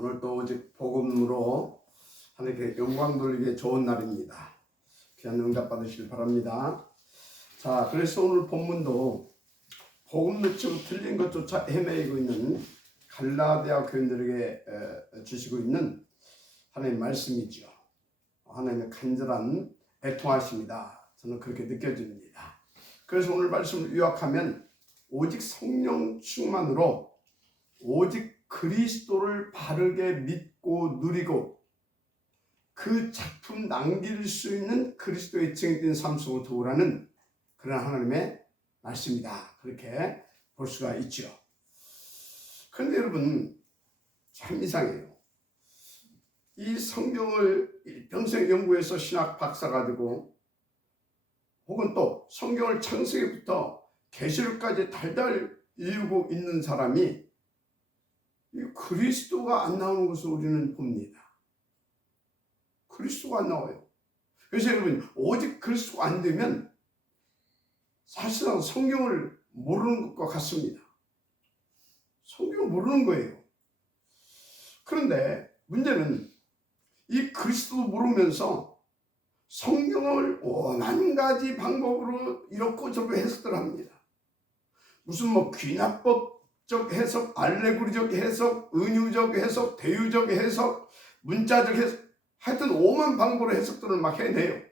오늘 또 오직 복음으로 하나님께 영광 돌리기에 좋은 날입니다. 귀한 응답 받으시길 바랍니다. 자, 그래서 오늘 본문도 복음 놓치고 틀린 것조차 헤매이고 있는 갈라디아 교인들에게 주시고 있는 하나님의 말씀이죠. 하나님의 간절한 애통하심이다. 저는 그렇게 느껴집니다. 그래서 오늘 말씀을 요약하면 오직 성령 충만으로 오직 그리스도를 바르게 믿고 누리고 그 작품 남길 수 있는 그리스도의 증인된 삶 속을 도우라는 그런 하나님의 말씀이다. 그렇게 볼 수가 있죠. 그런데 여러분 참 이상해요. 이 성경을 일평생 연구해서 신학 박사가 되고 혹은 또 성경을 창세기부터 계시록까지 달달 이루고 있는 사람이 그리스도가 안 나오는 것을 우리는 봅니다. 그리스도가 안 나와요. 그래서 여러분 오직 그리스도가 안 되면 사실상 성경을 모르는 것과 같습니다. 성경을 모르는 거예요. 그런데 문제는 이 그리스도를 모르면서 성경을 오만 가지 방법으로 이렇고 저렇고 해석을 합니다. 무슨 귀납법적 해석, 알레고리적 해석, 은유적 해석, 대유적 해석, 문자적 해석, 하여튼 오만 방법으로 해석들을 막 해내요.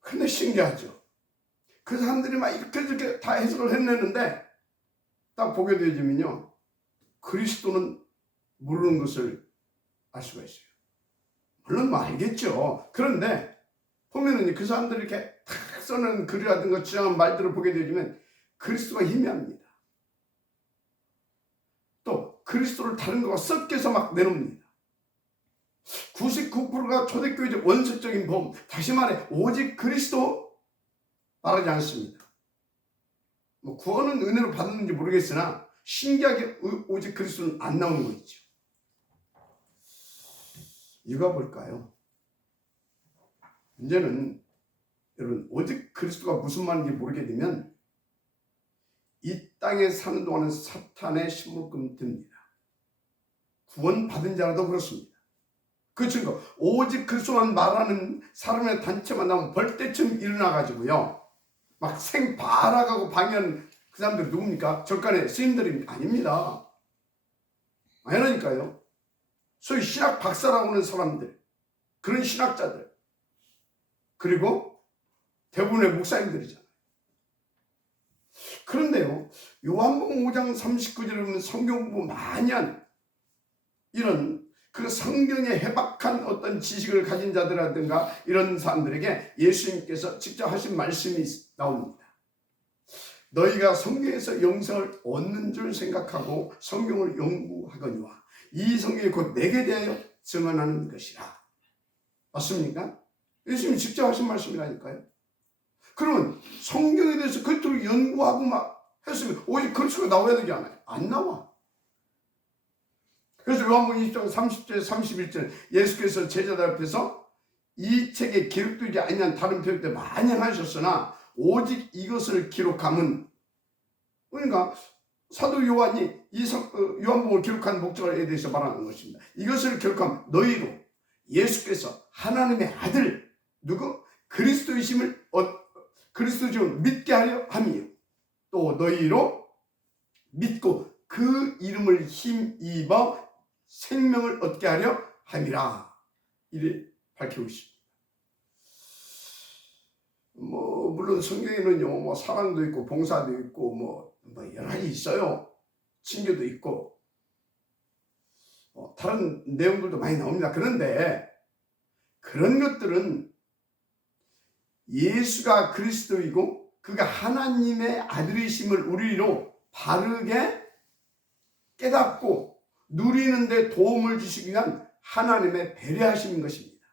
근데 신기하죠. 그 사람들이 막 이렇게 저렇게 다 해석을 해내는데 딱 보게 되면요, 그리스도는 모르는 것을 알 수가 있어요. 물론 알겠죠. 그런데 보면은 그 사람들이 이렇게 탁 써는 글이라든가 주장한 말들을 보게 되면 그리스도가 희미합니다. 또 그리스도를 다른 것과 섞여서 막 내놓습니다. 99%가 초대교회적 원칙적인 법, 다시 말해 오직 그리스도 말하지 않습니다. 구원은 은혜로 받았는지 모르겠으나 신기하게 오직 그리스도는 안 나오는 거 있죠. 이유가 뭘까요? 문제는 여러분 오직 그리스도가 무슨 말인지 모르게 되면 이 땅에 사는 동안은 사탄의 심부름 됩니다. 구원 받은 자라도 그렇습니다. 그 증거 오직 그리스도만 말하는 사람의 단체만 나오면 벌떼처럼 일어나가지고요 막 생발악하고 방해하는 그 사람들이 누굽니까? 절간의 스님들이 아닙니다. 아니라니까요. 소위 신학 박사라고 하는 사람들, 그런 신학자들, 그리고 대부분의 목사님들이잖아요. 그런데요, 요한복음 5장 39절에 보면 성경 공부 많이 한 이런 그 성경에 해박한 어떤 지식을 가진 자들이라든가 이런 사람들에게 예수님께서 직접 하신 말씀이 나옵니다. 너희가 성경에서 영생을 얻는 줄 생각하고 성경을 연구하거니와 이 성경이 곧 내게 대하여 증언하는 것이라. 맞습니까? 예수님이 직접 하신 말씀이라니까요. 그러면 성경에 대해서 그토록 연구하고 막 했으면 오직 그리스도가 나와야 되지 않아요? 안 나와. 그래서 요한복음 20장 30절 31절 예수께서 제자들 앞에서 이 책에 기록되지 아니한 다른 표현들 많이 하셨으나 오직 이것을 기록함은, 그러니까 사도 요한이 이 요한복음을 기록한 목적에 대해서 말하는 것입니다. 이것을 기록함 너희로 예수께서 하나님의 아들 누구? 그리스도이심을 그리스도를 믿게 하려 함이요 또 너희로 믿고 그 이름을 힘입어 생명을 얻게 하려 함이라. 이래 밝히고 있습니다. 물론 성경에는요, 사랑도 있고 봉사도 있고 여러 가지 있어요. 친교도 있고 다른 내용들도 많이 나옵니다. 그런데 그런 것들은 예수가 그리스도이고 그가 하나님의 아들이심을 우리로 바르게 깨닫고 누리는 데 도움을 주시기 위한 하나님의 배려하심인 것입니다.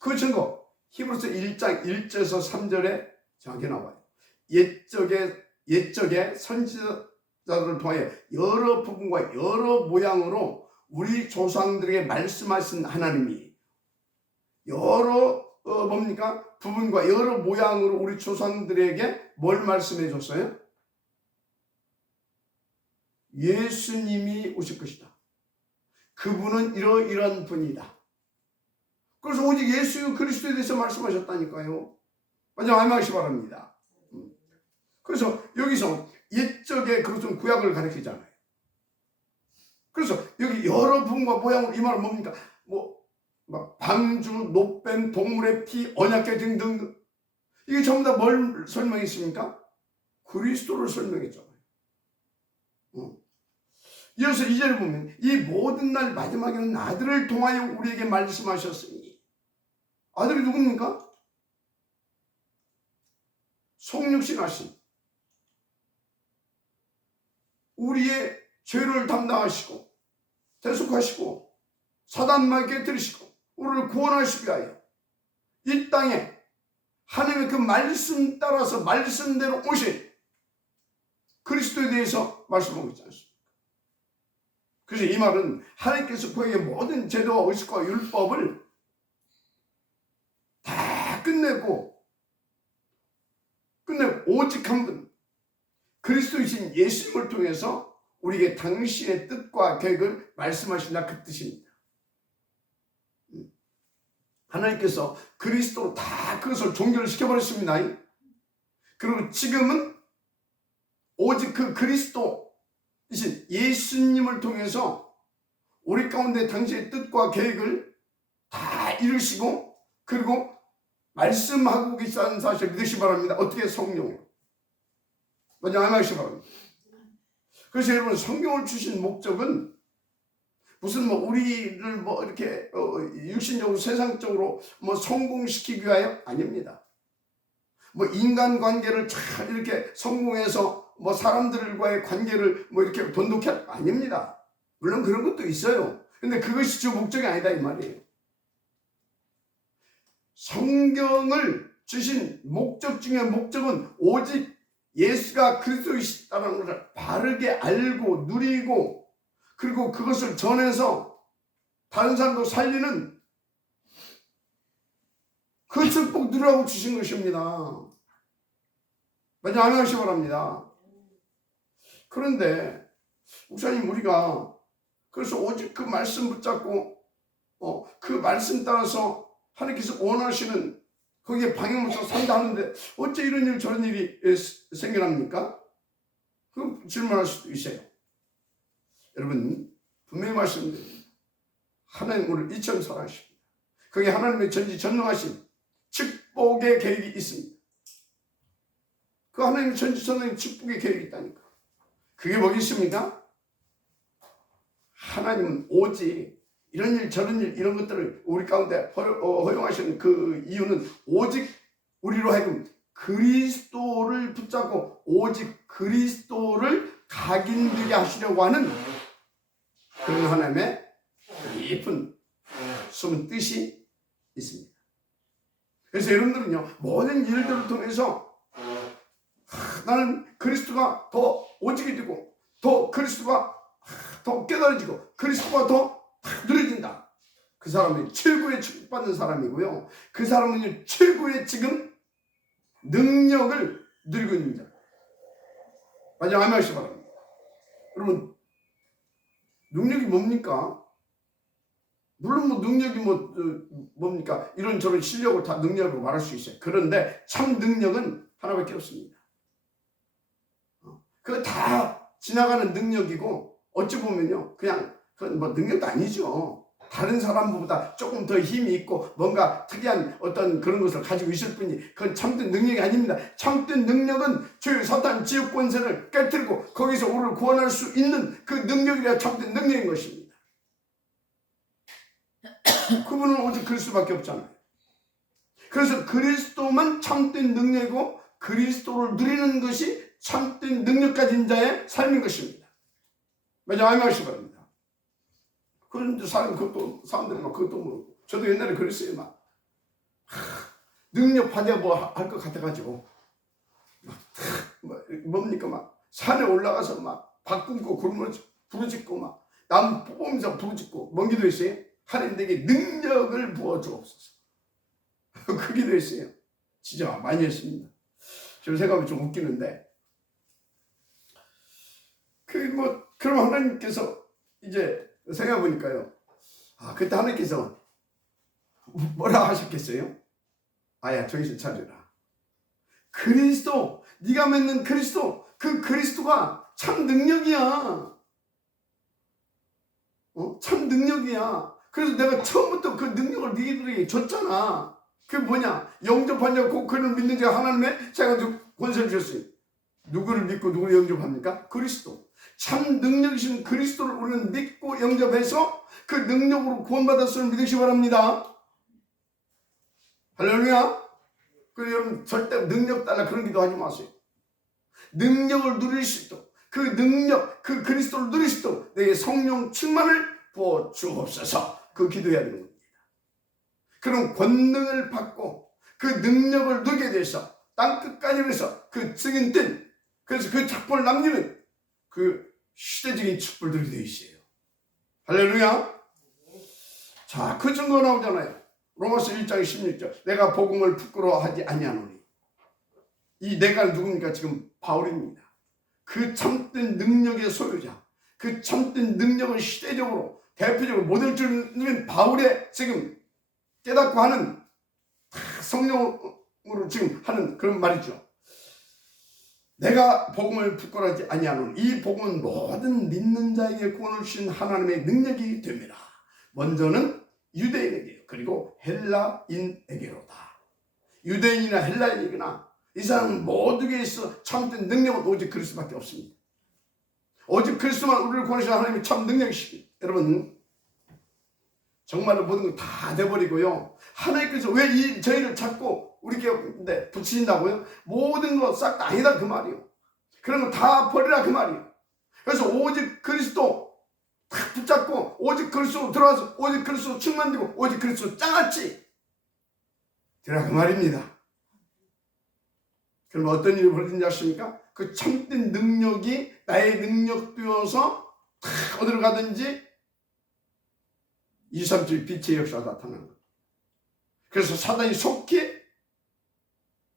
그 증거 히브리서 1장 1절에서 3절에 정확히 나와요. 옛적에 선지자들을 통하여 여러 부분과 여러 모양으로 우리 조상들에게 말씀하신 하나님이 여러 부분과 여러 모양으로 우리 조상들에게 뭘 말씀해 줬어요? 예수님이 오실 것이다. 그분은 이러이러한 분이다. 그래서 오직 예수 그리스도에 대해서 말씀하셨다니까요. 먼저 알마시 바랍니다. 그래서 여기서 옛적의 그것은 구약을 가리키잖아요. 그래서 여기 여러 분과 모양으로 이 말은 뭡니까? 막 방주, 노뱀, 동물의 피, 언약궤 등등. 이게 전부 다 뭘 설명했습니까? 그리스도를 설명했잖아요. 이어서 2절을 보면 이 모든 날 마지막에는 아들을 통하여 우리에게 말씀하셨으니, 아들이 누굽니까? 성육신 하신 우리의 죄를 담당하시고 대속하시고 사단만 깨뜨리시고 우리를 구원하시기 위하여 이 땅에 하나님의 그 말씀 따라서 말씀대로 오신 그리스도에 대해서 말씀하고 있지 않습니까? 그래서 이 말은 하나님께서 그에게 모든 제도와 의식과 율법을 다 끝내고 오직 한 분 그리스도이신 예수님을 통해서 우리에게 당신의 뜻과 계획을 말씀하신다, 그 뜻입니다. 하나님께서 그리스도로 다 그것을 종결을 시켜버렸습니다. 그리고 지금은 오직 그 그리스도이신 예수님을 통해서 우리 가운데 당신의 뜻과 계획을 다 이루시고 그리고 말씀하고 계시다는 사실을 믿으시기 바랍니다. 어떻게? 성령으로. 먼저 알아주시기 바랍니다. 그래서 여러분, 성경을 주신 목적은 무슨 우리를 이렇게 육신적으로 세상적으로 성공시키기 위하여 아닙니다. 인간관계를 잘 이렇게 성공해서 사람들과의 관계를 이렇게 돈독히 아닙니다. 물론 그런 것도 있어요. 근데 그것이 주 목적이 아니다 이 말이에요. 성경을 주신 목적 중에 목적은 오직 예수가 그리스도이시다는 것을 바르게 알고 누리고 그리고 그것을 전해서 다른 사람도 살리는 그 축복 누리라고 주신 것입니다. 먼저 안하시기 바랍니다. 그런데 목사님, 우리가 그래서 오직 그 말씀 붙잡고 그 말씀 따라서 하나님께서 원하시는 거기에 방향을 산다 하는데 어째 이런 일 저런 일이 생겨납니까? 그 질문할 수도 있어요. 여러분, 분명히 말씀드립니다. 하나님 우리를 이처럼 사랑하십니다. 거기에 하나님의 전지전능하신 축복의 계획이 있습니다. 그 하나님의 전지전능한 축복의 계획이 있다니까. 그게 뭐겠습니까? 하나님은 오직 이런 일 저런 일 이런 것들을 우리 가운데 허용하시는 그 이유는 오직 우리로 하여금 그리스도를 붙잡고 오직 그리스도를 각인되게 하시려고 하는 그런 하나님의 깊은 숨은 뜻이 있습니다. 그래서 여러분들은요, 모든 일들을 통해서 나는 그리스도가 더 오직이 되고 더 그리스도가 더 깨달아지고 그리스도가 더 누려진다. 그 사람이 최고의 축복받는 사람이고요. 그 사람은 최고의 지금 능력을 누리고 있는 자. 마지막 한 말씀 바랍니다. 여러분, 능력이 뭡니까? 물론 능력이 뭡니까? 이런저런 실력을 다 능력으로 말할 수 있어요. 그런데 참 능력은 하나밖에 없습니다. 그거 다 지나가는 능력이고 어찌 보면요, 그냥 그건 능력도 아니죠. 다른 사람보다 조금 더 힘이 있고 뭔가 특이한 어떤 그런 것을 가지고 있을 뿐이 그건 참된 능력이 아닙니다. 참된 능력은 죄, 사탄, 지옥 권세를 깨뜨리고 거기서 우리를 구원할 수 있는 그 능력이라 참된 능력인 것입니다. 그분은 오직 그리스도밖에 없잖아요. 그래서 그리스도만 참된 능력이고 그리스도를 누리는 것이 참된 능력 가진 자의 삶인 것입니다. 먼저 알마시 바랍니다. 그런데 사람들은 막 그것도 모르고, 저도 옛날에 그랬어요. 능력 받아 할 것 같아가지고 뭡니까 산에 올라가서 밥 굶고 굶어 부르짖고 남 뽑으면서 부르짖고 뭔 기도했어요? 하나님 내게 능력을 부어주옵소서. 그 기도했어요. 진짜 많이 했습니다. 지금 생각하면 좀 웃기는데 그럼 하나님께서 이제 생각해보니까요. 그때 하나님께서 뭐라 하셨겠어요? 아야, 정신 차려라. 그리스도, 네가 믿는 그리스도, 그 그리스도가 참 능력이야. 참 능력이야. 그래서 내가 처음부터 그 능력을 너희들에게 줬잖아. 그게 뭐냐? 영접한 자 곧 그를 믿는 자가 하나님의 제가 권세를 주셨어요. 누구를 믿고 누구를 영접합니까? 그리스도. 참 능력이신 그리스도를 우리는 믿고 영접해서 그 능력으로 구원받았음을 믿으시기 바랍니다. 할렐루야. 그래서 여러분 절대 능력 달라 그런 기도 하지 마세요. 능력을 누릴 수 있도록, 그 능력, 그 그리스도를 누릴 수 있도록 내게 성령 충만을 부어 주옵소서. 그 기도해야 되는 겁니다. 그럼 권능을 받고 그 능력을 누리게 돼서 땅끝까지 해서 그 증인된, 그래서 그 작품을 남기는 그 시대적인 축복들이 되어 있어요. 할렐루야. 자, 그 증거 나오잖아요. 로마서 1장 16절. 내가 복음을 부끄러워하지 아니하노니. 이 내가 누굽니까? 지금 바울입니다. 그 참된 능력의 소유자, 그 참된 능력을 시대적으로 대표적으로 모델 주는 바울의 지금 깨닫고 하는 성령으로 지금 하는 그런 말이죠. 내가 복음을 부끄러워하지 아니하노니 이 복음은 모든 믿는 자에게 구원을 주신 하나님의 능력이 됩니다. 먼저는 유대인에게 그리고 헬라인에게로다. 유대인이나 헬라인이거나 이 사람은 모두에 있어 참된 능력은 오직 그리스도밖에 없습니다. 오직 그리스도만 우리를 구원하시는 하나님이 참 능력이십니다. 여러분 정말로 모든 거 다 돼버리고요. 하나님께서 왜 저희를 자꾸 우리 교회에 붙이신다고요? 모든 거 싹 다 아니다 그 말이요. 그런 거 다 버리라 그 말이요. 그래서 오직 그리스도 탁 붙잡고 오직 그리스도 들어와서 오직 그리스도 충만되고 오직 그리스도 짱같이 되라 그 말입니다. 그럼 어떤 일이 벌어진지 아십니까? 그 참된 능력이 나의 능력 되어서 탁 어디로 가든지 2, 3주 빛의 역사가 나타나는 거예요. 그래서 사단이 속히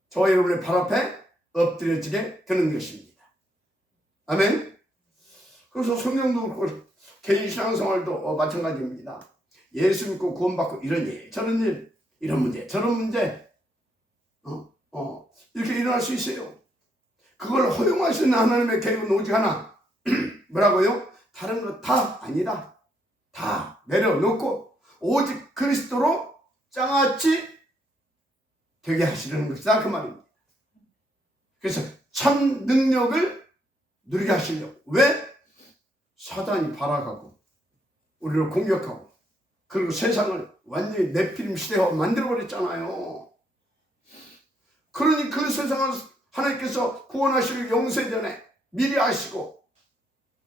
저와 여러분의 발 앞에 엎드려지게 되는 것입니다. 아멘. 그래서 성경도 그렇고 개인 신앙생활도 마찬가지입니다. 예수 믿고 구원받고 이런 일, 저런 일, 이런 문제, 저런 문제 이렇게 일어날 수 있어요. 그걸 허용하시는 하나님의 계획은 오직 하나. 뭐라고요? 다른 거 다 아니다. 다 내려놓고 오직 그리스도로 짱같이 되게 하시려는 것이다 그 말입니다. 그래서 참 능력을 누리게 하시려고. 왜? 사단이 발악하고 우리를 공격하고 그리고 세상을 완전히 네피림 시대화 만들어버렸잖아요. 그러니 그 세상을 하나님께서 구원하실 영세 전에 미리 아시고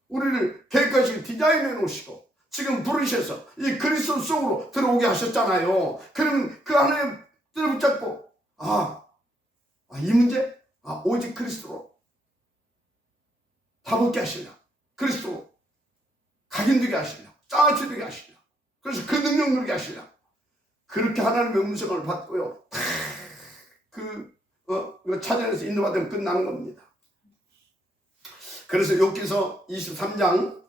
우리를 계획하시고 디자인해 놓으시고 지금 부르셔서 이 그리스도 속으로 들어오게 하셨잖아요. 그러면 그 하나님 뜻을 붙잡고 이 문제 오직 그리스도로 다 벗게 하시려. 그리스도로 각인되게 하시려. 짱같이 되게 하시려. 그래서 그 능력 누리게 하시려. 그렇게 하나님의 음성을 받고요. 그 차전에서 인도받으면 끝나는 겁니다. 그래서 욥기서 23장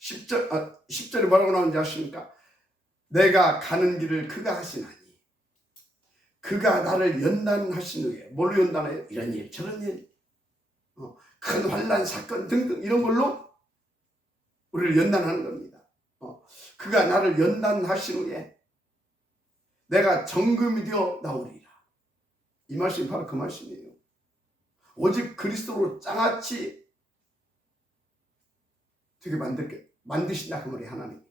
10절에 뭐라고 나오는지 아십니까? 내가 가는 길을 그가 하시나니 그가 나를 연단하신 후에 뭘로 연단해요? 이런 일 저런 일 큰 환난 사건 등등 이런 걸로 우리를 연단하는 겁니다. 그가 나를 연단하신 후에 내가 정금이 되어 나오리라. 이 말씀이 바로 그 말씀이에요. 오직 그리스도로 짱같이 되게 만드신다 그 말이 하나님.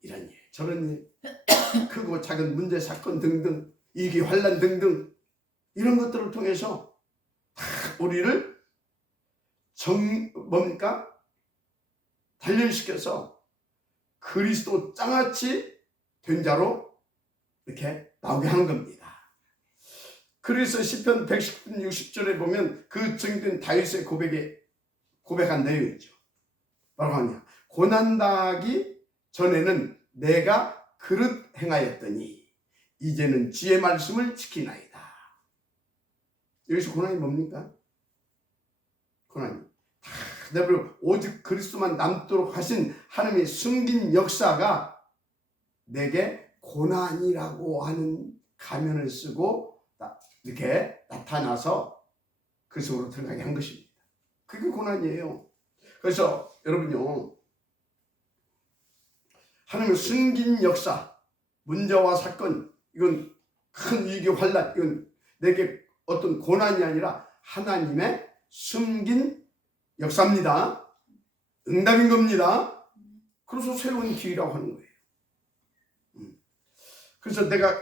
이런 일 저런 일 크고 작은 문제 사건 등등 위기 환난 등등 이런 것들을 통해서 우리를 뭡니까? 단련시켜서 그리스도 짱같이 된 자로 이렇게 나오게 하는 겁니다. 그래서 시편 110편 60절에 보면 그 증인 다윗의 고백한 내용이죠. 뭐라고 하냐? 고난당하기 전에는 내가 그릇 행하였더니 이제는 주의 말씀을 지키나이다. 여기서 고난이 뭡니까? 고난이 다 내버려 오직 그리스도만 남도록 하신 하나님의 숨긴 역사가 내게 고난이라고 하는 가면을 쓰고 이렇게 나타나서 그 속으로 들어가게 한 것입니다. 그게 고난이에요. 그래서 여러분요, 하나님의 숨긴 역사, 문제와 사건, 이건 큰 위기 환란, 이건 내게 어떤 고난이 아니라 하나님의 숨긴 역사입니다. 응답인 겁니다. 그래서 새로운 기회라고 하는 거예요. 그래서 내가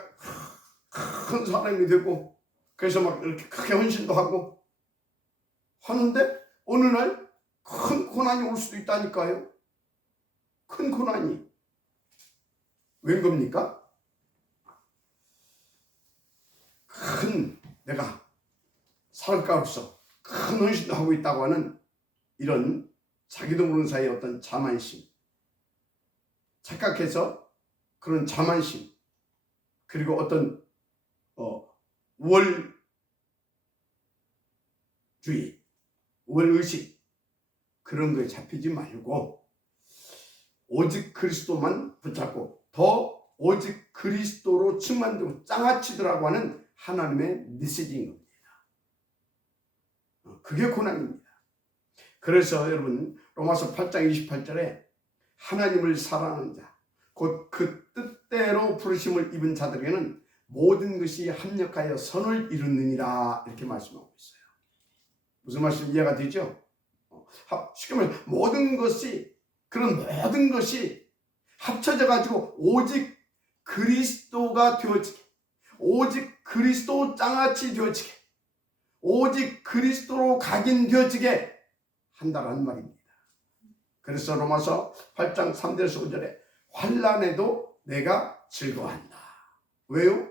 큰 사람이 되고, 그래서 막 이렇게 크게 헌신도 하고 하는데 어느 날 큰 고난이 올 수도 있다니까요. 큰 고난이. 웬 겁니까? 내가 살아가로서 큰 헌신도 하고 있다고 하는 이런 자기도 모르는 사이에 어떤 자만심, 착각해서 그런 자만심, 그리고 어떤 우월주의, 우월의식, 그런 거에 잡히지 말고 오직 그리스도만 붙잡고 더 오직 그리스도로 충만되고 장아찌더라고 하는 하나님의 메시지인 겁니다. 그게 고난입니다. 그래서 여러분 로마서 8장 28절에 하나님을 사랑하는 자, 곧 그 뜻대로 부르심을 입은 자들에게는 모든 것이 합력하여 선을 이루느니라, 이렇게 말씀하고 있어요. 무슨 말씀 이해가 되죠? 쉽게 말해 모든 것이, 그런 모든 것이 합쳐져 가지고 오직 그리스도가 되어지게, 오직 그리스도 장아찌 되어지게, 오직 그리스도로 각인되어지게 한다는 말입니다. 그래서 로마서 8장 3절에서 5절에 환난에도 내가 즐거워한다. 왜요?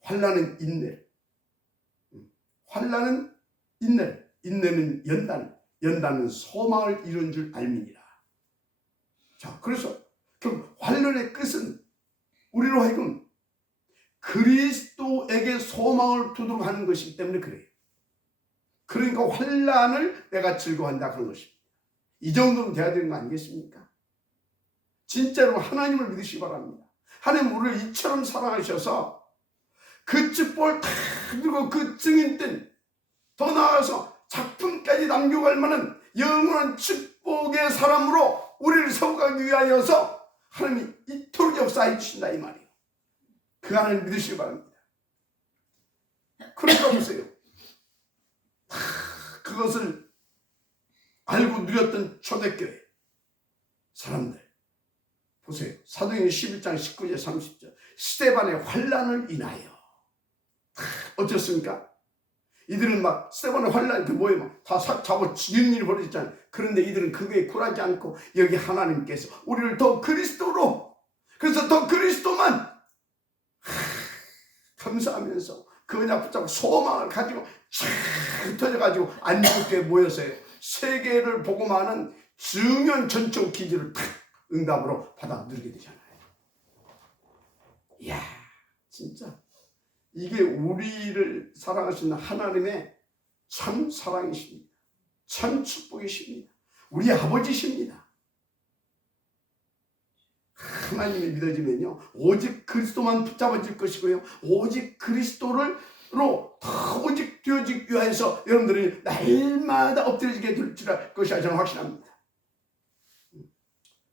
환난은 인내를, 환난은 인내를, 인내는 연단, 연단은 소망을 이룬 줄 알미니라. 자, 그래서 결국 환난의 끝은 우리로 하여금 그리스도에게 소망을 두도록 하는 것이기 때문에 그래요. 그러니까 환난을 내가 즐거워한다, 그런 것입니다. 이 정도는 돼야 되는 거 아니겠습니까? 진짜로 하나님을 믿으시기 바랍니다. 하나님 우리를 이처럼 사랑하셔서 그 축복을 다 들고 그 증인된, 더 나아가서 작품까지 남겨갈 만한 영원한 축복의 사람으로 우리를 세워가기 위하여서 하나님이 이토록 역사해 주신다, 이 말이에요. 그 하나님 믿으시기 바랍니다. 그러니까 보세요. 그것을 알고 누렸던 초대교회 사람들 보세요. 사도행전 11장 19절 30절 스데반의 환난을 인하여 어떻습니까? 이들은 막 스데반의 환난, 그 뭐예요? 막 다 잡아 죽이는 일이 벌어졌잖아요. 그런데 이들은 그거에 굴하지 않고 여기 하나님께서 우리를 더 그리스도로, 그래서 더 그리스도만 감사하면서 그 은혜 붙잡고 소망을 가지고 쫙 터져가지고 안디옥교에 모였어요. 세계를 복음하는 중요한 전청 기지를 탁 응답으로 받아 누리게 되잖아요. 이야, 진짜 이게 우리를 사랑하시는 하나님의 참 사랑이십니다. 참 축복이십니다. 우리 아버지십니다. 하나님이 믿어지면요, 오직 그리스도만 붙잡아질 것이고요, 오직 그리스도로 더 오직 되어지기 위해서 여러분들이 날마다 엎드려지게 될 줄 것이 저는 확신합니다.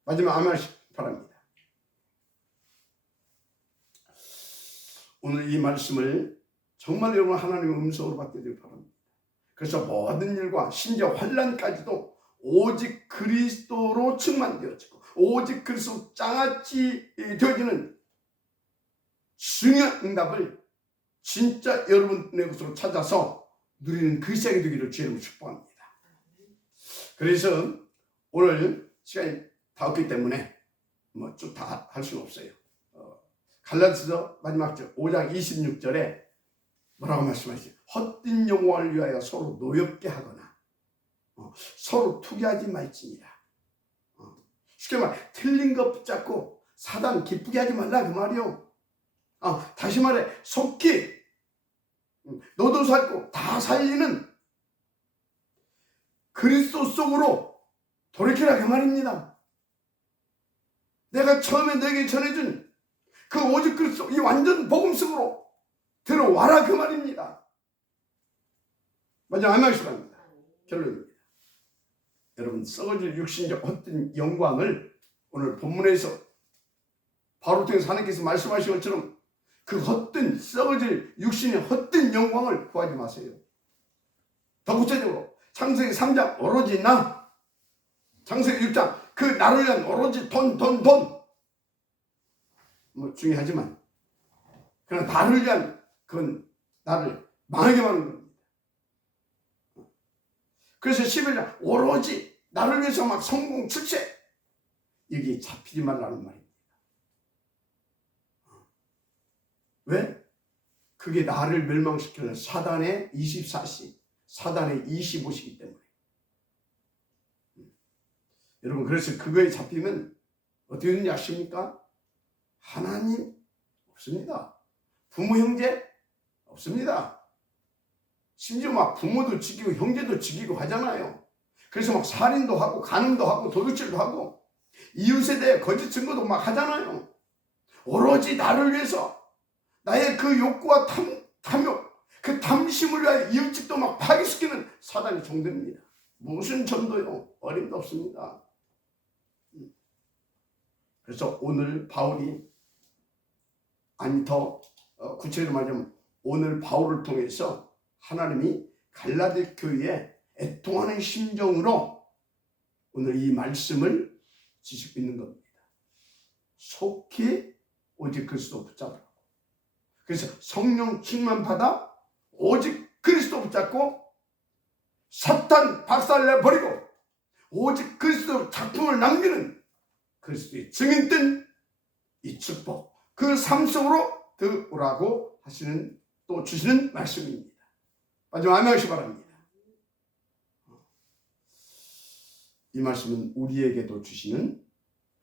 마지막 아멘 하시기 바랍니다. 오늘 이 말씀을 정말 여러분 하나님의 음성으로 받게 되길 바랍니다. 그래서 모든 일과 심지어 환난까지도 오직 그리스도로 충만되어지고 오직 그리스도 장아찌 되어지는 중요한 응답을 진짜 여러분의 것으로 찾아서 누리는 그 시작이 되기를 주님으로 축복합니다. 그래서 오늘 시간이 다 없기 때문에 뭐 쭉 다 할 수는 없어요. 갈라디아서 마지막 절 5장 26절에 뭐라고 말씀하시죠? 헛된 영광을 위하여 서로 노엽게 하거나 서로 투기하지 말지니라. 쉽게 말해 틀린 것 붙잡고 사단 기쁘게 하지 말라, 그 말이요. 다시 말해 속히 너도 살고 다 살리는 그리스도 속으로 돌이키라 그 말입니다. 내가 처음에 너에게 전해준 그 오직 그리스도 이 완전 복음 속으로 들어와라 그 말입니다. 마지막 한 말씀 합니다. 결론입니다. 여러분, 썩어질 육신적 헛된 영광을 오늘 본문에서 바로 통해서 하나님께서 말씀하신 것처럼 그 헛된 썩어질 육신의 헛된 영광을 구하지 마세요. 더 구체적으로 창세기 3장 오로지 나, 창세기 6장 그 나를 위한 오로지 돈 뭐 중요하지만 그러나 나를 위한 그건 나를 망하게 하는 겁니다. 그래서 11장 오로지 나를 위해서 막 성공 출세 여기 잡히지 말라는 말입니다. 왜? 그게 나를 멸망시키는 사단의 24시, 사단의 25시기 때문에. 여러분, 그래서 그거에 잡히면 어떻게 되는지 아십니까? 하나님 없습니다. 부모 형제 없습니다. 심지어 막 부모도 죽이고 형제도 죽이고 하잖아요. 그래서 막 살인도 하고 간음도 하고 도둑질도 하고 이웃에 대해 거짓 증거도 막 하잖아요. 오로지 나를 위해서 나의 그 욕구와 탐욕, 그 탐심을 위하여 이웃집도 막 파괴시키는 사단의 종들입니다. 무슨 전도요? 어림도 없습니다. 그래서 오늘 바울이 아니 더 구체적으로 말하자면 오늘 바울을 통해서 하나님이 갈라디 교회에 애통하는 심정으로 오늘 이 말씀을 지시고 있는 겁니다. 속히 오직 그리스도 붙잡으라고. 그래서 성령 충만 받아 오직 그리스도 붙잡고 사탄 박살내버리고 오직 그리스도 작품을 남기는 그리스도의 증인된 이 축복, 그 삶 속으로 들어오라고 하시는 또 주시는 말씀입니다. 마지막 아멘하시 바랍니다. 이 말씀은 우리에게도 주시는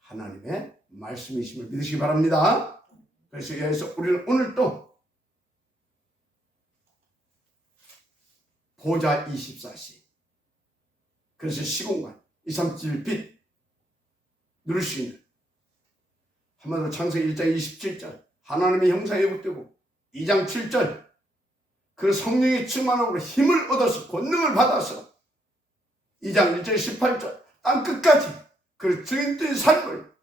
하나님의 말씀이심을 믿으시기 바랍니다. 그래서 여기서 우리는 오늘 또 보좌 24시, 그래서 시공간 237빛 누릴 수 있는, 한마디로 창세기 1장 27절 하나님의 형상에 회복되고 2장 7절 그 성령의 충만함으로 힘을 얻어서 권능을 받아서 2장 1절 18절 땅 끝까지 그 증인된 삶을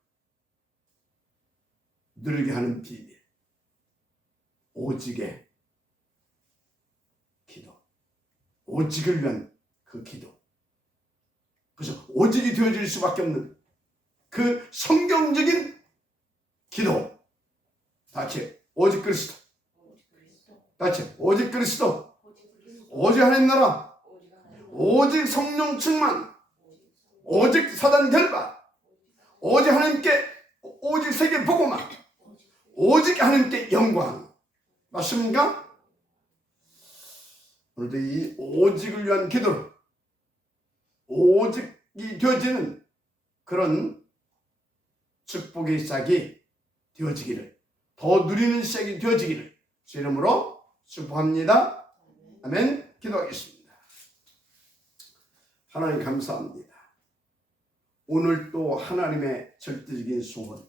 누리게 하는 비밀, 오직의 기도, 오직을 위한 그 기도, 그래서 오직이 되어질 수밖에 없는 그 성경적인 기도, 다시 오직 그리스도, 다시 오직 그리스도, 오직 하나님 나라, 오직 성령 충만, 오직 사단 결박, 오직 하나님께 오직 세계 복음화, 오직 하나님께 영광. 맞습니까? 오늘도 이 오직을 위한 기도로 오직이 되어지는 그런 축복의 시작이 되어지기를, 더 누리는 시작이 되어지기를 주 이름으로 축복합니다. 아멘. 기도하겠습니다. 하나님 감사합니다. 오늘 또 하나님의 절대적인 소원,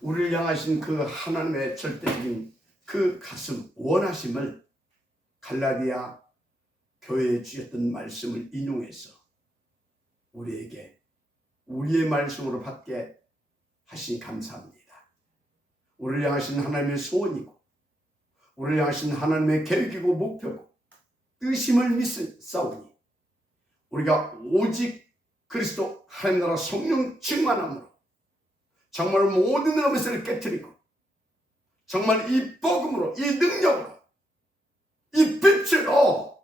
우리를 향하신 그 하나님의 절대적인 그 가슴 원하심을 갈라디아 교회에 주셨던 말씀을 인용해서 우리에게 우리의 말씀으로 받게 하시니 감사합니다. 우리를 향하신 하나님의 소원이고 우리를 향하신 하나님의 계획이고 목표고 뜻임을 믿사오니 우리가 오직 그리스도 하나님 나라 성령 충만함으로 정말 모든 것을 깨뜨리고 정말 이 복음으로, 이 능력으로, 이 빛으로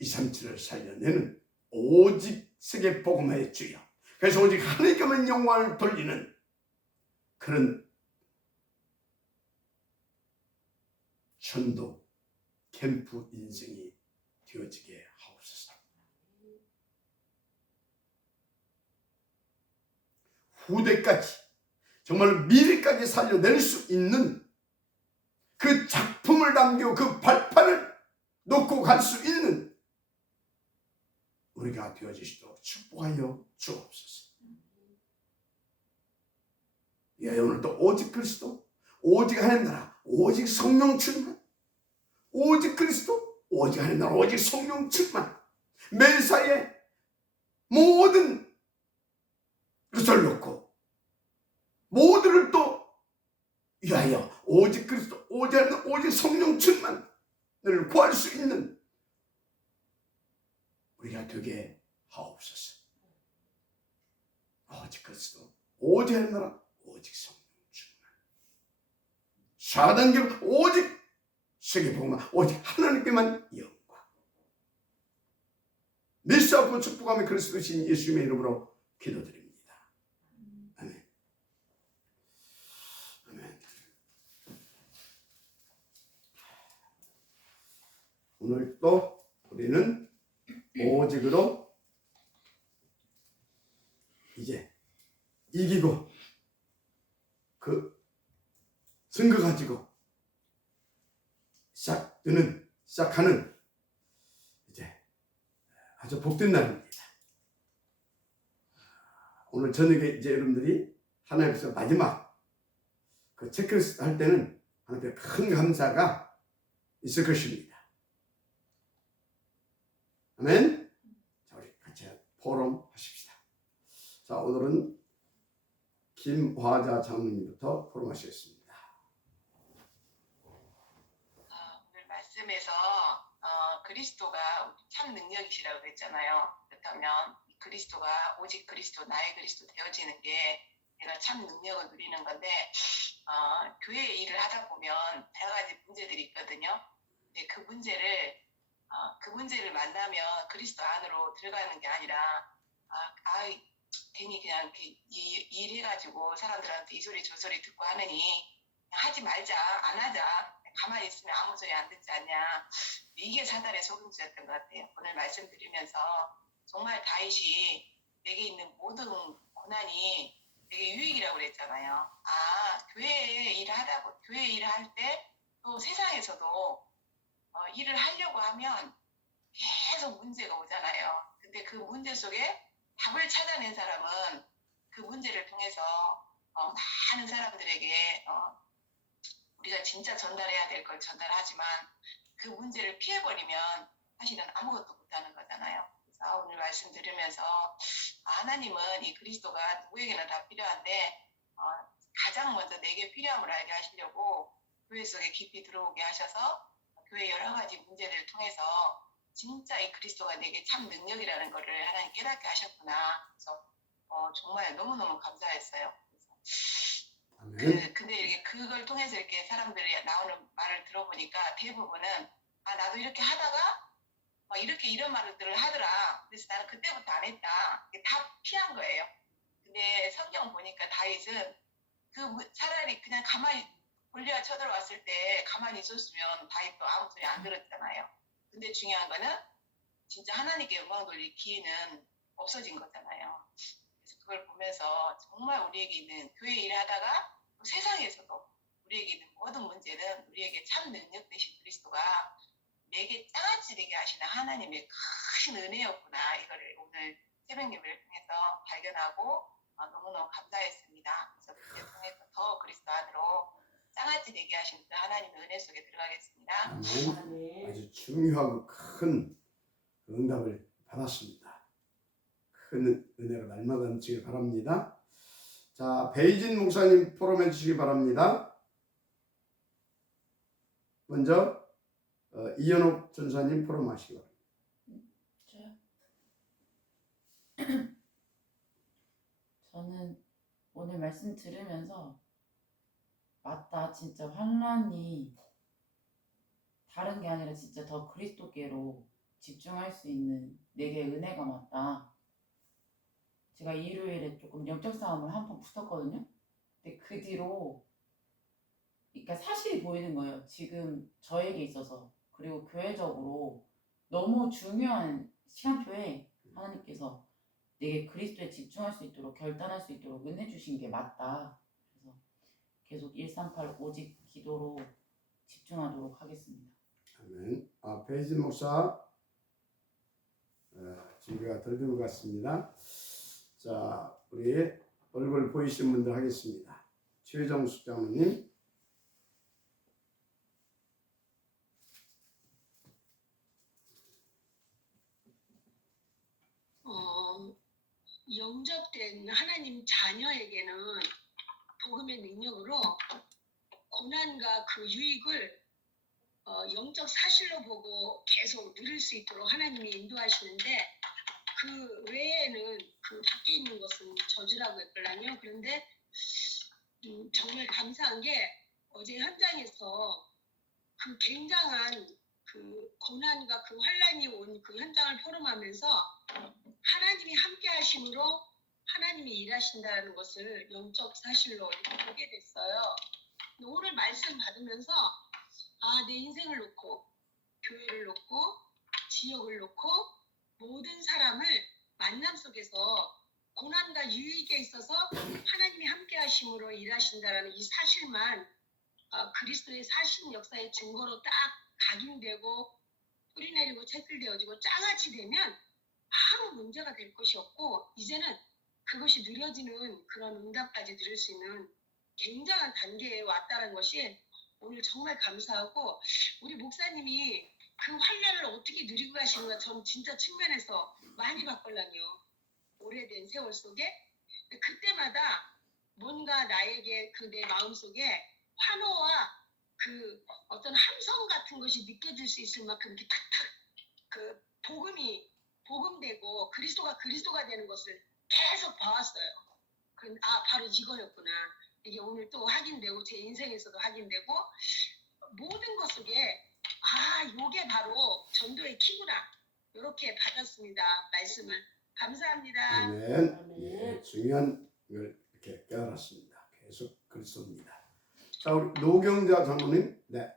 이 삼치를 살려내는 오직 세계 복음의 주여, 그래서 오직 하나님께만 영광을 돌리는 그런 전도 캠프 인생이 되어지게 하옵소서. 후대까지 정말 미래까지 살려낼 수 있는 그 작품을 남기고 그 발판을 놓고 갈 수 있는 우리가 되어주시도록 축복하여 주옵소서. 예, 오늘도 오직 그리스도, 오직 하나님 나라, 오직 성령 충만, 오직 그리스도, 오직 하나님 나라, 오직 성령 충만, 매사에 모든 것을 놓고 모두를 또 위하여 오직 그리스도, 오직 하나님 나라, 오직 성령 충만을 구할 수 있는 우리가 되게 하옵소서. 오직 그리스도, 오직 하나님 나라, 오직 성령 충만, 사단계로 오직 세계복음화, 오직 하나님께만 영광. 믿사옵고 축복하며 그리스도 신 예수님의 이름으로 기도드립니다. 아멘. 아멘. 오늘 또 우리는 오직으로 이제 이기고 그 증거 가지고 시작하는 이제 아주 복된 날입니다. 오늘 저녁에 이제 여러분들이 하나님께서 마지막 그 체크리스트 할 때는 하나님께 큰 감사가 있을 것입니다. 아멘. 자, 우리 같이 포럼 하십시다. 자, 오늘은 김화자 장로님부터 포럼하시겠습니다. 오늘 말씀에서 그리스도가 참 능력이시라고 그랬잖아요. 그렇다면 그리스도가 오직 그리스도, 나의 그리스도 되어지는 게 내가 참 능력을 누리는 건데 교회 일을 하다 보면 여러 가지 문제들이 있거든요. 근데 그 문제를 만나면 그리스도 안으로 들어가는 게 아니라 괜히 그냥 이렇게 일해가지고 사람들한테 이 소리 저 소리 듣고 하느니 그냥 하지 말자, 안 하자, 가만히 있으면 아무 소리 안 듣지 않냐. 이게 사단의 속임수였던 것 같아요. 오늘 말씀드리면서 정말 다윗이 내게 있는 모든 고난이 내게 유익이라고 그랬잖아요. 교회 일을 할 때 또 세상에서도 일을 하려고 하면 계속 문제가 오잖아요. 근데 그 문제 속에 답을 찾아낸 사람은 그 문제를 통해서 많은 사람들에게 우리가 진짜 전달해야 될 걸 전달하지만 그 문제를 피해버리면 사실은 아무것도 못하는 거잖아요. 그래서 오늘 말씀 들으면서 하나님은 이 그리스도가 누구에게나 다 필요한데 가장 먼저 내게 필요함을 알게 하시려고 교회 속에 깊이 들어오게 하셔서 교회 여러 가지 문제들을 통해서 진짜 이 그리스도가 내게 참 능력이라는 것을 하나님 깨닫게 하셨구나. 그래서 정말 너무너무 감사했어요. 근데 이렇게 그걸 통해서 이렇게 사람들이 나오는 말을 들어보니까 대부분은 나도 이렇게 하다가 이렇게 이런 말들을 하더라. 그래서 나는 그때부터 안 했다. 이게 다 피한 거예요. 근데 성경 보니까 다윗은 차라리 그냥 가만히 골리앗 쳐들어왔을 때 가만히 있었으면 다윗도 아무 소리 안 들었잖아요. 근데 중요한 거는 진짜 하나님께 영광 돌릴 기회는 없어진 거잖아요. 그래서 그걸 보면서 정말 우리에게 있는 교회 일을 하다가 또 세상에서도 우리에게 있는 모든 문제는 우리에게 참 능력 되신 그리스도가 내게 장아찌 되게 하시는 하나님의 큰 은혜였구나. 이거를 오늘 새벽 예배를 통해서 발견하고 너무너무 감사했습니다. 그래서 그때 통해서 더 그리스도 안으로 장아찌 되게 하신 그 하나님의 은혜 속에 들어가겠습니다. 아멘. 아주 중요하고 큰 응답을 받았습니다. 큰 은혜가 날마다 넘치길 바랍니다. 자, 베이진 목사님 포럼해 주시기 바랍니다. 먼저 이현옥 전사님 포럼하시기 바랍니다. 저요? 저는 오늘 말씀 들으면서 맞다, 진짜 환란이 다른 게 아니라 진짜 더 그리스도께로 집중할 수 있는 내게 은혜가 맞다. 제가 일요일에 조금 영적 싸움을 한 번 붙었거든요. 근데 그 뒤로 그러니까 사실이 보이는 거예요. 지금 저에게 있어서, 그리고 교회적으로 너무 중요한 시간표에 하나님께서 내게 그리스도에 집중할 수 있도록, 결단할 수 있도록 은혜 주신 게 맞다. 그래서 계속 138 오직 기도로 집중하도록 하겠습니다. 아멘. 베이진 목사 준비가 덜 된 것 같습니다. 자, 우리 얼굴 보이시는 분들 하겠습니다. 최정숙 장로님. 영접된 하나님 자녀에게는 복음의 능력으로 고난과 그 유익을 영적 사실로 보고 계속 누릴 수 있도록 하나님이 인도하시는데 그 외에는 그 밖에 있는 것은 저주라고 했걸랑요. 그런데 정말 감사한 게 어제 현장에서 그 굉장한 그 고난과 그 환란이 온 그 현장을 포럼하면서 하나님이 함께 하심으로 하나님이 일하신다는 것을 영적 사실로 이렇게 보게 됐어요. 오늘 말씀 받으면서 내 인생을 놓고 교회를 놓고 지역을 놓고 모든 사람을 만남 속에서 고난과 유익에 있어서 하나님이 함께 하심으로 일하신다는 이 사실만 그리스도의 사신 역사의 증거로 딱 각인되고 뿌리내리고 채틀되어지고 짜같이 되면 아무 문제가 될 것이 없고 이제는 그것이 누려지는 그런 응답까지 누릴 수 있는 굉장한 단계에 왔다는 것이 오늘 정말 감사하고 우리 목사님이 그 환란을 어떻게 누리고 가시는가 전 진짜 측면에서 많이 봤걸랑요. 오래된 세월 속에 그때마다 뭔가 나에게 그 내 마음속에 환호와 그 어떤 함성 같은 것이 느껴질 수 있을 만큼 이렇게 탁탁 그 복음되고 그리스도가 되는 것을 계속 봐왔어요. 바로 이거였구나. 이게 오늘 또 확인되고 제 인생에서도 확인되고 모든 것 속에 요게 바로 전도의 키구나. 이렇게 받았습니다. 말씀을. 감사합니다. 아멘. 예, 중요한 걸 이렇게 깨달았습니다. 계속 그리스도입니다. 자, 우리 노경자 장로님. 네.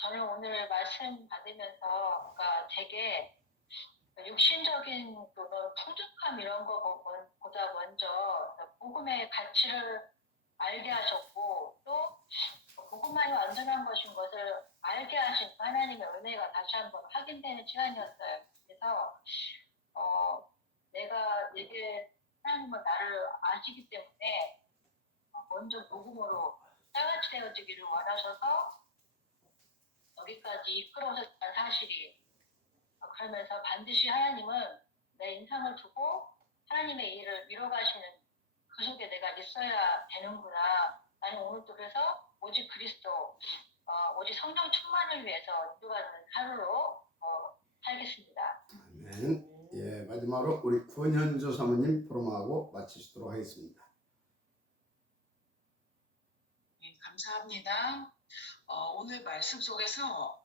저는 오늘 말씀 받으면서 되게 육신적인 그런 풍족함 이런 거보다 먼저 복음의 가치를 알게 하셨고 또 복음만이 완전한 것인 것을 알게 하신 하나님의 은혜가 다시 한번 확인되는 시간이었어요. 그래서 내가 이게 하나님은 나를 아시기 때문에 먼저 복음으로 짜같이 되어지기를 원하셔서 여기까지 이끌어오셨다는 사실이 그러면서 반드시 하나님은 내 인상을 두고 하나님의 일을 이뤄가시는 그 속에 내가 있어야 되는구나. 나는 오늘도 그래서 오직 그리스도 오직 성령 충만을 위해서 인도하는 하루로 살겠습니다. 아멘. 예, 마지막으로 우리 권현주 사모님 프로모하고 마치도록 하겠습니다. 네, 감사합니다. 오늘 말씀 속에서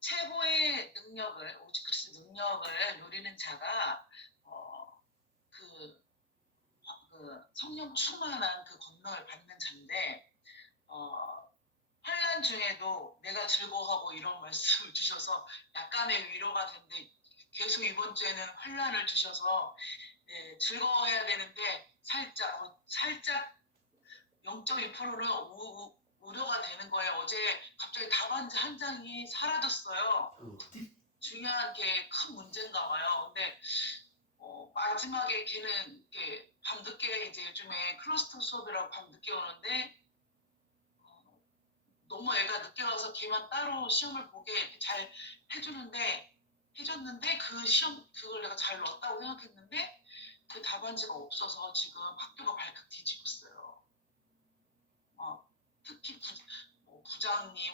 최고의 능력을 오직 그리스도 능력을 누리는 자가 그 성령 충만한 그 권능을 받는 자인데 환난 중에도 내가 즐거워하고 이런 말씀을 주셔서 약간의 위로가 됐는데 계속 이번 주에는 환난을 주셔서 즐거워해야 되는데 살짝 0.2%는 우려가 되는 거예요. 어제 갑자기 답안지 한 장이 사라졌어요. 중요한 게 큰 문제인가 봐요. 근데 마지막에 걔는 이렇게 밤늦게 이제 요즘에 클러스터 수업이라고 밤늦게 오는데 너무 애가 늦게 와서 걔만 따로 시험을 보게 이렇게 잘 해줬는데 그 시험 그걸 내가 잘 넣었다고 생각했는데 그 답안지가 없어서 지금 학교가 발칵 뒤집었어요. 특히 부장님,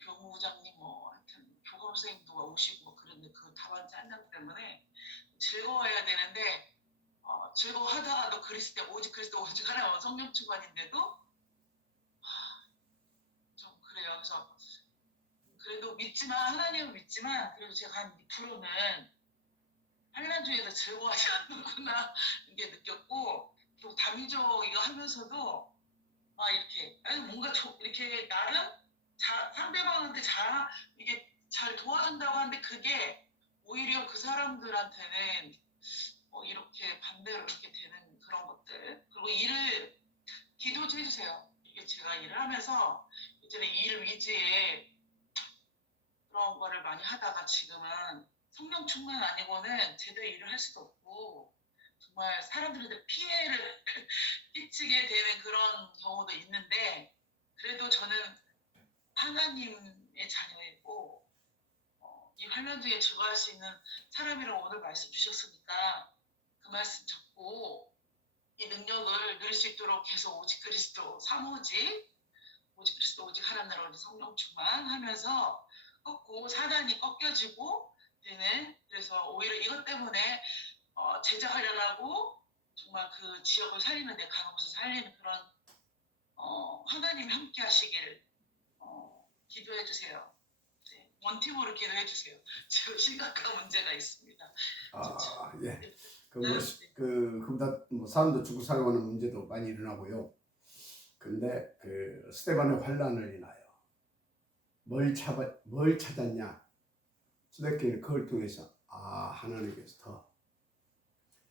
교무부장님, 하여튼 교감 선생님도 오시고 그런데 그 답안지 한 장 때문에 즐거워해야 되는데 즐거워하다가도 오직 그리스도 오직 하나님 성령 충만인데도 좀 그래요. 그래서 그래도 하나님을 믿지만 그래도 제가 한 2%는 환난 중에서 즐거워하지 않는구나 이게 느꼈고 또 다민족 이거 하면서도 이렇게 뭔가 이렇게 나름 상대방한테 이게 잘 도와준다고 하는데 그게 오히려 그 사람들한테는 이렇게 반대로 이렇게 되는 그런 것들. 그리고 일을 기도 좀 해주세요. 이게 제가 일을 하면서 이제는 일 위주의 그런 거를 많이 하다가 지금은 성령 충만 아니고는 제대로 일을 할 수도 없고 정말 사람들한테 피해를 끼치게 되는 그런 경우도 있는데 그래도 저는 하나님의 자녀이고 이 환란 중에 즐거워할 수 있는 사람이라고 오늘 말씀 주셨으니까 그 말씀 잡고 이 능력을 누릴 수 있도록 계속 오직 그리스도 사모직 오직 그리스도 오직 하나님 나라 오직 성령 충만하면서 꺾고 사단이 꺾여지고 되는 그래서 오히려 이것 때문에 제자하려고 정말 그 지역을 살리는 데 간호사 살리는 그런 하나님이 함께 하시길 기도해 주세요. 네, 원팀으로 기도해 주세요. 지금 심각한 문제가 있습니다. 예. 그보다 뭐 사람도 죽고 살아가는 문제도 많이 일어나고요. 근데 그 스데반의 환란을 인하여 뭘 찾았냐? 초대교회는 그걸 통해서 하나님께서 더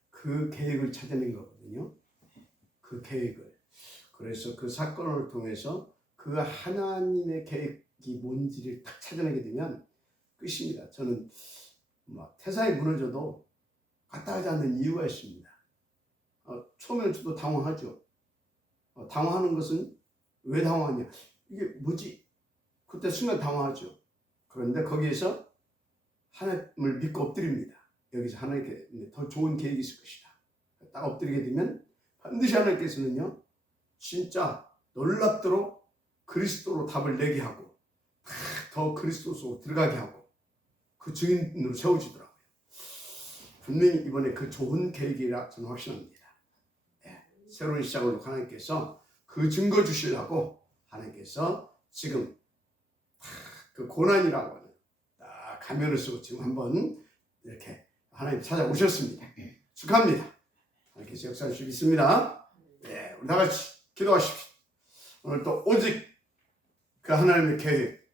그 계획을 찾아낸 거거든요. 그 계획을. 그래서 그 사건을 통해서 그 하나님의 계획이 뭔지를 딱 찾아내게 되면 끝입니다. 저는 태산이 무너져도 갔다 하지 않는 이유가 있습니다. 처음에는 저도 당황하죠. 당황하는 것은 왜 당황하냐? 이게 뭐지? 그때 순간 당황하죠. 그런데 거기에서 하나님을 믿고 엎드립니다. 여기서 하나님께 더 좋은 계획이 있을 것이다. 딱 엎드리게 되면 반드시 하나님께서는요, 진짜 놀랍도록 그리스도로 답을 내게 하고 더 그리스도 속으로 들어가게 하고 그 증인으로 세워주더라고요. 분명히 이번에 그 좋은 계획이라 저는 확신합니다. 네, 새로운 시작을 놓고 하나님께서 그 증거 주시려고 하나님께서 지금 그 고난이라고 하는 가면을 쓰고 지금 한번 이렇게 하나님 찾아오셨습니다. 축하합니다. 하나님께서 역사할 수 있습니다. 네, 우리 다 같이 기도하십시오. 오늘 또 오직 그 하나님의 계획,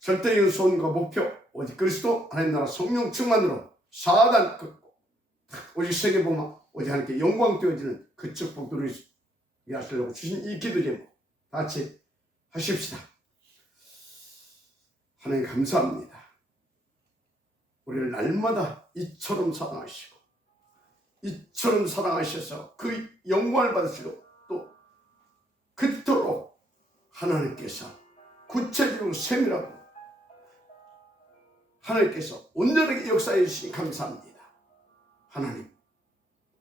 절대적인 소원과 목표, 오직 그리스도 하나님 나라 성령 충만으로 사단 긋고 오직 세계복음, 오직 하나님께 영광 되어지는 그 축복들을 위하시려고 주신 이 기도 제목 다 같이 하십시다. 하나님 감사합니다. 우리를 날마다 이처럼 사랑하시고 이처럼 사랑하셔서 그 영광을 받으시고 또 그토록 하나님께서 구체적으로 세밀하고 하나님께서 온전하게 역사해 주시니 감사합니다. 하나님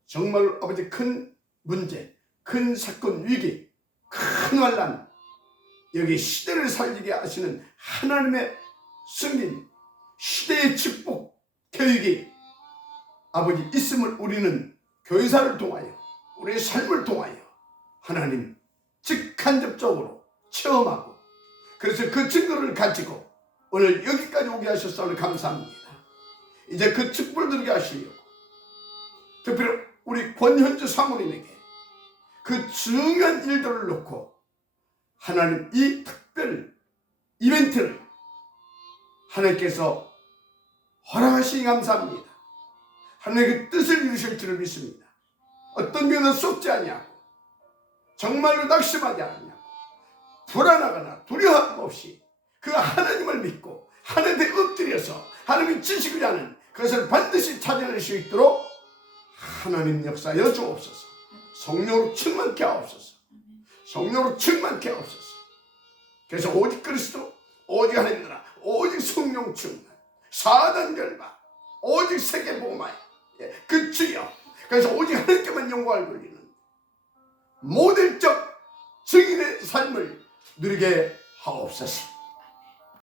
정말 아버지 큰 문제, 큰 사건, 위기, 큰 환난, 여기 시대를 살리게 하시는 하나님의 승리, 시대의 축복, 교육이 아버지 있음을 우리는 교회사를 통하여 우리의 삶을 통하여 하나님 직간접적으로 체험하고 그래서 그 증거를 가지고 오늘 여기까지 오게 하셔서 오늘 감사합니다. 이제 그 축복을 누리게 하시려고 특별히 우리 권현주 사모님에게 그 중요한 일들을 놓고 하나님 이 특별 이벤트를 하나님께서 허락하시니 감사합니다. 하나님의 뜻을 이루실 줄을 믿습니다. 어떤 면은 쏟지 아니하고 정말로 낙심하지 않냐고 불안하거나 두려움 없이 그 하나님을 믿고 하나님께 엎드려서 하나님의 지식을 아는 그것을 반드시 찾아낼 수 있도록 하나님 역사여 주옵소서. 성령으로 충만케 하옵소서. 성령으로 충만케 하옵소서. 그래서 오직 그리스도, 오직 하나님 나라, 오직 성령 충만, 사단 결박, 오직 세계 복음하여 그 주여. 그래서 오직 하나님께만 영광을 돌리는 모델적 증인의 삶을 누리게 하옵소서.